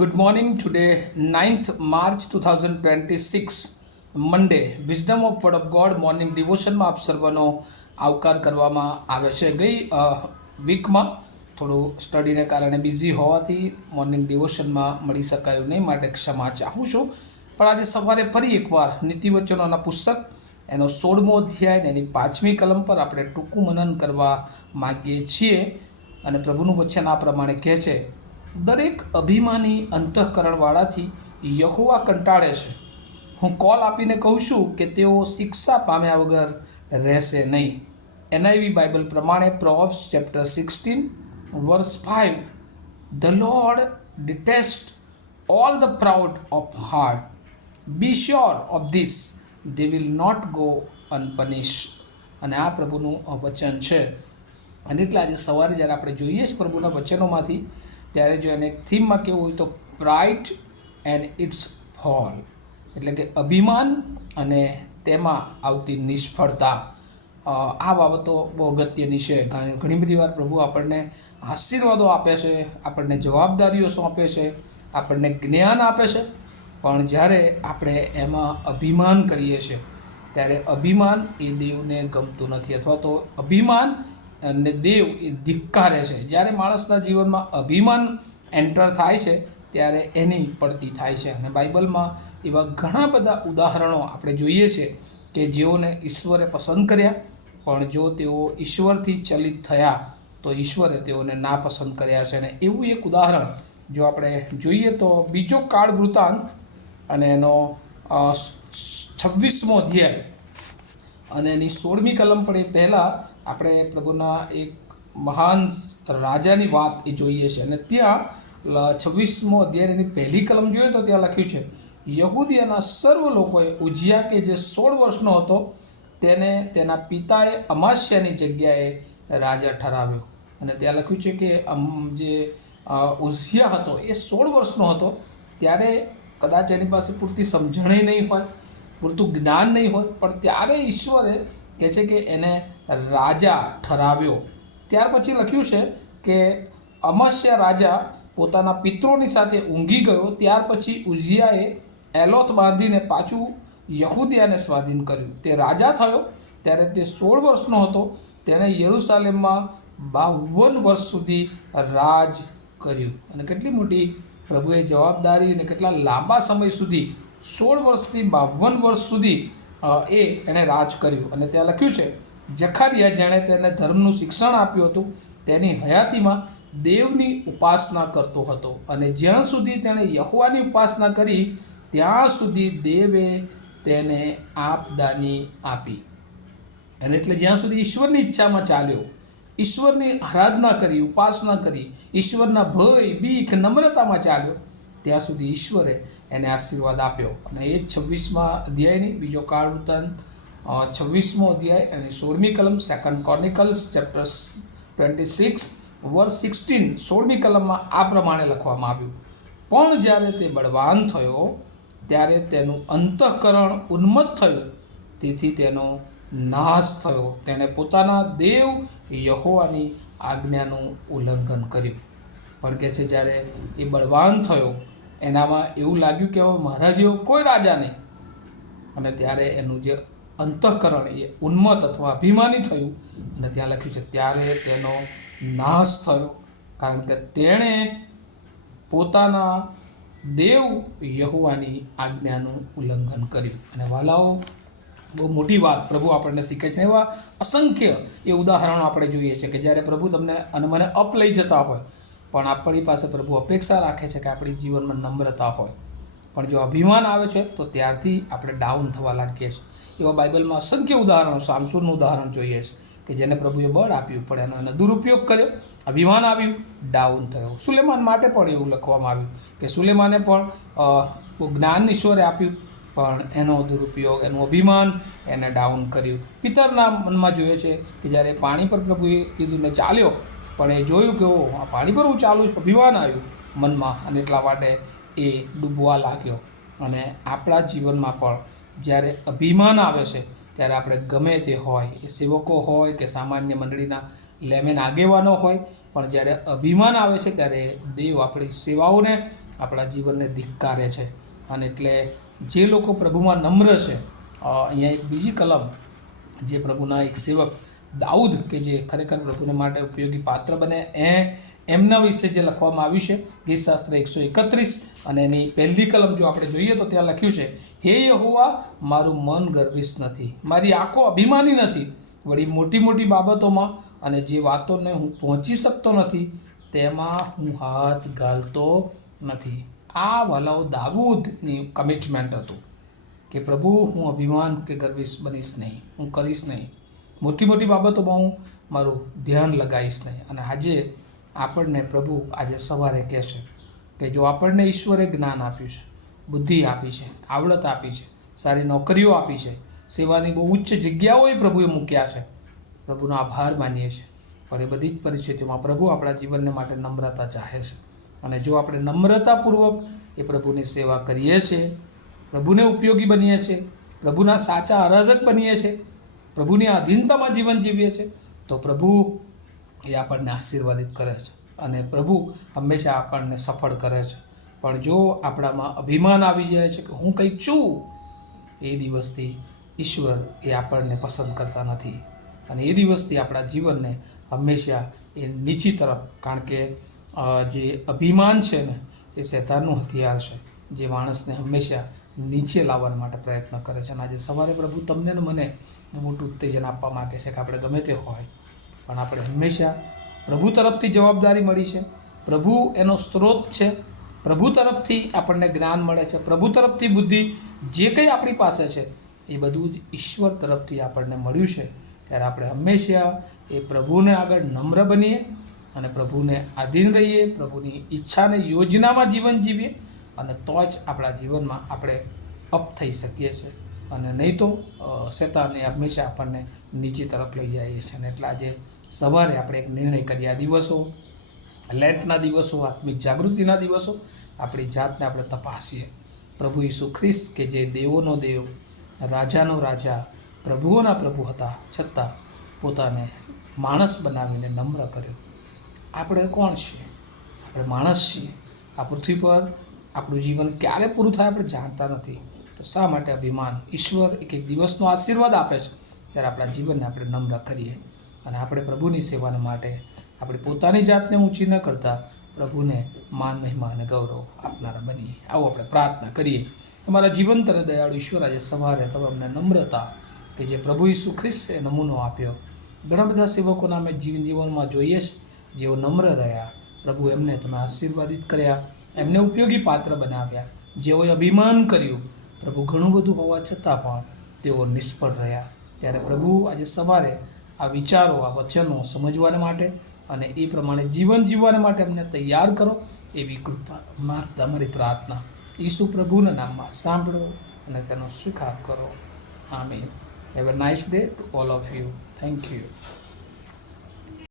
Good morning. Today, 9th March 2026, Monday. Wisdom of Word of God morning ડિવોશનમાં આપ સર્વનો આવકાર કરવામાં આવે છે. ગઈ વીકમાં થોડું સ્ટડીને કારણે બિઝી હોવાથી મોર્નિંગ ડિવોશનમાં મળી શકાયું નહીં, માટે ક્ષમા ચાહું છું. પણ આજે સવારે ફરી એકવાર નીતિવચનોના પુસ્તક એનો 16મો અધ્યાય ને એની 5મી કલમ પર આપણે ટૂંકું મનન કરવા માગીએ છીએ. અને પ્રભુનું વચન આ પ્રમાણે કહે છે, દરેક અભિમાની અંતઃકરણવાળાથી યહોવા કંટાળે છે. હું કોલ આપીને કહું છું કે તેઓ શિક્ષા પામ્યા વગર રહેશે નહીં. NIV બાઇબલ પ્રમાણે Proverbs chapter 16 verse 5, the Lord detest all the proud of heart, be sure of this, they will not go unpunish. અને આ પ્રભુનું વચન છે. અને એટલે આજે સવારે જ્યારે આપણે જોઈએ છીએ પ્રભુના વચનોમાંથી, ત્યારે જો એને થીમમાં કેવું હોય તો પ્રાઇડ એન્ડ ઇટ્સ ફોલ, એટલે કે અભિમાન અને તેમાં આવતી નિષ્ફળતા. આ બાબતો બહુ અગત્યની છે. ઘણી બધી વાર પ્રભુ આપણને આશીર્વાદો આપે છે, આપણને જવાબદારીઓ સોંપે છે, આપણને જ્ઞાન આપે છે, પણ જ્યારે આપણે એમાં અભિમાન કરીએ છીએ ત્યારે અભિમાન એ દેવને ગમતું નથી, અથવા તો અભિમાન અને દેવ એ ધિક્કારે છે. જ્યારે માણસના જીવનમાં અભિમાન એન્ટર થાય છે ત્યારે એની પડતી થાય છે. અને બાઇબલમાં એવા ઘણા બધા ઉદાહરણો આપણે જોઈએ છીએ કે જેઓને ઈશ્વરે પસંદ કર્યા, પણ જો તેઓ ઈશ્વરથી ચલિત થયા તો ઈશ્વરે તેઓને નાપસંદ કર્યા છે. અને એવું એક ઉદાહરણ જો આપણે જોઈએ તો બીજો કાળ વૃત્તાંત અને એનો 26મો અધ્યાય અને એની 16મી કલમ. પણ એ પહેલાં આપણે પ્રભુના એક મહાન રાજાની વાત એ જોઈએ છે. અને ત્યાં 26મો અધ્યાયની પહેલી કલમ જોઈએ તો ત્યાં લખ્યું છે, યહૂદીયાના સર્વ લોકોએ ઉજિયા કે જે 16 વર્ષનો હતો તેને તેના પિતાએ અમાસ્યાની જગ્યાએ રાજા ઠરાવ્યો. અને ત્યાં લખ્યું છે કે જે ઉઝિયા હતો એ 16 વર્ષનો હતો. ત્યારે કદાચ એની પાસે પૂરતી સમજણ નહીં હોય, પૂરતું જ્ઞાન નહીં હોય, પણ ત્યારે ઈશ્વરે કહે છે કે એને રાજા ઠરાવ્યો. ત્યાર પછી લખ્યું છે કે અમાસ્યા રાજા પોતાના પિત્રોની સાથે ઊંઘી ગયો. ત્યાર પછી ઉઝિયાએ એલોત બાંધીને પાછું યહૂદિયાને સ્વાધીન કર્યું. તે રાજા થયો ત્યારે તે 16 વર્ષનો હતો. તેણે યરૂશાલેમમાં 52 વર્ષ સુધી રાજ કર્યું. અને કેટલી મોટી પ્રભુએ જવાબદારી અને કેટલા લાંબા સમય સુધી 16 વર્ષથી 52 વર્ષ સુધી એણે રાજ કર્યું. અને ત્યાં લખ્યું છે, જખારિયા જેણે તેને ધર્મનું શિક્ષણ આપ્યું હતું તેની હયાતીમાં દેવની ઉપાસના કરતો હતો. અને જ્યાં સુધી તેણે યહોવાની ઉપાસના કરી ત્યાં સુધી દેવે તેને આપદાની આપી. અને એટલે જ્યાં સુધી ઈશ્વરની ઈચ્છામાં ચાલ્યો, ઈશ્વરની આરાધના કરી, ઉપાસના કરી, ઈશ્વરના ભય, બીક, નમ્રતામાં ચાલ્યો, ત્યાં સુધી ઈશ્વરે એને આશીર્વાદ આપ્યો. અને એ જ 26મા અધ્યાયની બીજો કાળ વૃત્તાંત 26મો અધ્યાય અને 16મી કલમ, સેકન્ડ ક્રોનિકલ્સ ચેપ્ટર 26 વર્સ 16, 16મી કલમમાં આ પ્રમાણે લખવામાં આવ્યું, પણ જ્યારે તે બળવાન થયો ત્યારે તેનું અંતઃકરણ ઉન્મત્ત થયું, તેથી તેનો નાશ થયો. તેણે પોતાના દેવ યહોવાની આજ્ઞાનું ઉલ્લંઘન કર્યું. પણ કહે છે જ્યારે એ બળવાન થયો એનામાં એવું લાગ્યું કે હવે મારા જેવો કોઈ રાજા નહીં. અને ત્યારે એનું જે અંતઃકરણ એ ઉન્મત્ત અથવા અભિમાની થયું. અને ત્યાં લખ્યું છે ત્યારે તેનો નાશ થયો, કારણ કે તેણે પોતાના દેવ યહોવાની આજ્ઞાનું ઉલ્લંઘન કર્યું. અને વાલાઓ, બહુ મોટી વાત પ્રભુ આપણને શીખે છે. એવા અસંખ્ય એ ઉદાહરણો આપણે જોઈએ છે કે જ્યારે પ્રભુ તમને અને મને અપ લઈ જતા હોય, પણ આપણી પાસે પ્રભુ અપેક્ષા રાખે છે કે આપણી જીવનમાં નમ્રતા હોય. પણ જો અભિમાન આવે છે તો ત્યારથી આપણે ડાઉન થવા લાગીએ છીએ. એવા બાઇબલમાં અસંખ્ય ઉદાહરણો, સામસૂનનું ઉદાહરણ જોઈએ છે કે જેને પ્રભુએ બળ આપ્યું પણ એનો દુરુપયોગ કર્યો, અભિમાન આવ્યું, ડાઉન થયો. સુલેમાન માટે પણ એવું લખવામાં આવ્યું કે સુલેમાને પણ જ્ઞાન ઈશ્વરે આપ્યું, પણ એનો દુરુપયોગ, એનું અભિમાન એને ડાઉન કર્યું. પિતરના મનમાં જોઈએ છે કે જ્યારે પાણી પર પ્રભુએ કીધું ને ચાલ્યો, પણ એ જોયું કે આ પાણી પર હું ચાલું છું, અભિમાન આવ્યું મનમાં, અને એટલા માટે એ ડૂબવા લાગ્યો. અને આપણા જીવનમાં પણ જ્યારે અભિમાન આવે છે ત્યારે આપણે ગમે તે હોય, એ સેવકો હોય કે સામાન્ય મંડળીના લેમેન આગેવાનો હોય, પણ જ્યારે અભિમાન આવે છે ત્યારે દેવ આપણી સેવાઓને, આપણા જીવનને ધિક્કારે છે. અને એટલે જે લોકો પ્રભુમાં નમ્ર છે, અહીંયા એક બીજી કલમ જે પ્રભુના એક સેવક દાઉદ કે જે ખરેખર પ્રભુને માટે ઉપયોગી પાત્ર બને એમના વિશે જે લખવામાં આવ્યું છે, ગીતશાસ્ત્ર 131 અને એની પહેલી કલમ જો આપણે જોઈએ તો ત્યાં લખ્યું છે, હે યહોવા, મારું મન ગર્વિષ્ઠ નથી, મારી આંખો અભિમાની નથી, વળી મોટી મોટી બાબતોમાં અને જે વાતોને હું પહોંચી શકતો નથી તેમાં હું હાથ ગાલતો નથી. આ વલાવ દાઉદની કમિટમેન્ટ હતું કે પ્રભુ, હું અભિમાન કે ગર્વિષ્ઠ બનીશ નહીં, હું કરીશ નહીં, મોટી મોટી બાબતોમાં હું મારું ધ્યાન લગાવીશ નહીં. અને આજે આપણને પ્રભુ આજે સવારે કહે છે કે જો આપણને ઈશ્વરે જ્ઞાન આપ્યું છે, બુદ્ધિ આપી છે, આવડત આપી છે, સારી નોકરીઓ આપી છે, સેવાની બહુ ઉચ્ચ જગ્યાઓએ પ્રભુએ મૂક્યા છે, પ્રભુનો આભાર માનીએ છીએ. પણ એ બધી જ પરિસ્થિતિઓમાં પ્રભુ આપણા જીવનને માટે નમ્રતા ચાહે છે. અને જો આપણે નમ્રતાપૂર્વક એ પ્રભુની સેવા કરીએ છીએ, પ્રભુને ઉપયોગી બનીએ છીએ, પ્રભુના સાચા આરાધક બનીએ છીએ, પ્રભુની આધીનતામાં જીવન જીવીએ છીએ, તો પ્રભુ એ આપણને આશીર્વાદિત કરે છે અને પ્રભુ હંમેશા આપણને સફળ કરે છે. પણ જો આપણામાં અભિમાન આવી જાય છે કે હું કંઈક છું, એ દિવસથી ઈશ્વર એ આપણને પસંદ કરતા નથી. અને એ દિવસથી આપણા જીવનને હંમેશા એ નીચી તરફ, કારણ કે જે અભિમાન છે ને એ શૈતાનનું હથિયાર છે, જે માણસને હંમેશા નીચે લાવવા માટે પ્રયત્ન કરે છે. અને આજે સવારે પ્રભુ તમને ને મને મોટું ઉત્તેજન આપવા માગે છે કે આપણે ગમે તે હોય પણ આપણે હંમેશા પ્રભુ તરફથી જવાબદારી મળી છે, પ્રભુ એનો સ્ત્રોત છે, પ્રભુ તરફથી આપણને જ્ઞાન મળે છે, પ્રભુ તરફથી બુદ્ધિ, જે કંઈ આપણી પાસે છે એ બધું જ ઈશ્વર તરફથી આપણને મળ્યું છે. ત્યારે આપણે હંમેશા એ પ્રભુને આગળ નમ્ર બનીએ અને પ્રભુને આધીન રહીએ, પ્રભુની ઈચ્છાને યોજનામાં જીવન જીવીએ, અને તો જ આપણા જીવનમાં આપણે અપ થઈ શકીએ છીએ. અને નહીં તો શૈતાન એ હંમેશા આપણને નીચે તરફ લઈ જાય છે. અને એટલે આજે સવારે આપણે એક નિર્ણય કરીએ, આ દિવસો લેન્ટના દિવસો, આત્મિક જાગૃતિના દિવસો, આપણી જાતને આપણે તપાસીએ. પ્રભુ ઈસુ ખ્રિસ્ત કે જે દેવોનો દેવ, રાજાનો રાજા, પ્રભુઓના પ્રભુ હતા, છતાં પોતાને માણસ બનાવીને નમ્ર કર્યો. આપણે કોણ છીએ? આપણે માણસ છીએ. આ પૃથ્વી પર આપણું જીવન ક્યારે પૂરું થાય આપણે જાણતા નથી. તો શા માટે અભિમાન? ઈશ્વર એક એક દિવસનો આશીર્વાદ આપે છે, ત્યારે આપણા જીવનને આપણે નમ્ર કરીએ અને આપણે પ્રભુની સેવાને માટે આપણે પોતાની જાતને ઊંચી ન કરતા પ્રભુને માન, મહિમા અને ગૌરવ આપનારા બનીએ. આવો આપણે પ્રાર્થના કરીએ. અમારા જીવંત અને દયાળુ ઈશ્વર, આજે સવારે તમે અમને નમ્રતા કે જે પ્રભુ ઈસુ ખ્રિસ્તે નમૂનો આપ્યો, ઘણા બધા સેવકોના અમે જીવનમાં જોઈએ છે જેઓ નમ્ર રહ્યા. પ્રભુ એમને તમે આશીર્વાદિત કર્યા, એમને ઉપયોગી પાત્ર બનાવ્યા. જેઓએ અભિમાન કર્યું, પ્રભુ ઘણું બધું હોવા છતાં પણ તેઓ નિષ્ફળ રહ્યા. ત્યારે પ્રભુ આજે સવારે આ વિચારો, આ વચનો સમજવાને માટે અને એ પ્રમાણે જીવન જીવવાને માટે અમને તૈયાર કરો, એવી કૃપા માગતા અમારી પ્રાર્થના ઈસુ પ્રભુના નામમાં સાંભળો અને તેનો સ્વીકાર કરો. આમીન. Have a nice day to all of you. Thank you.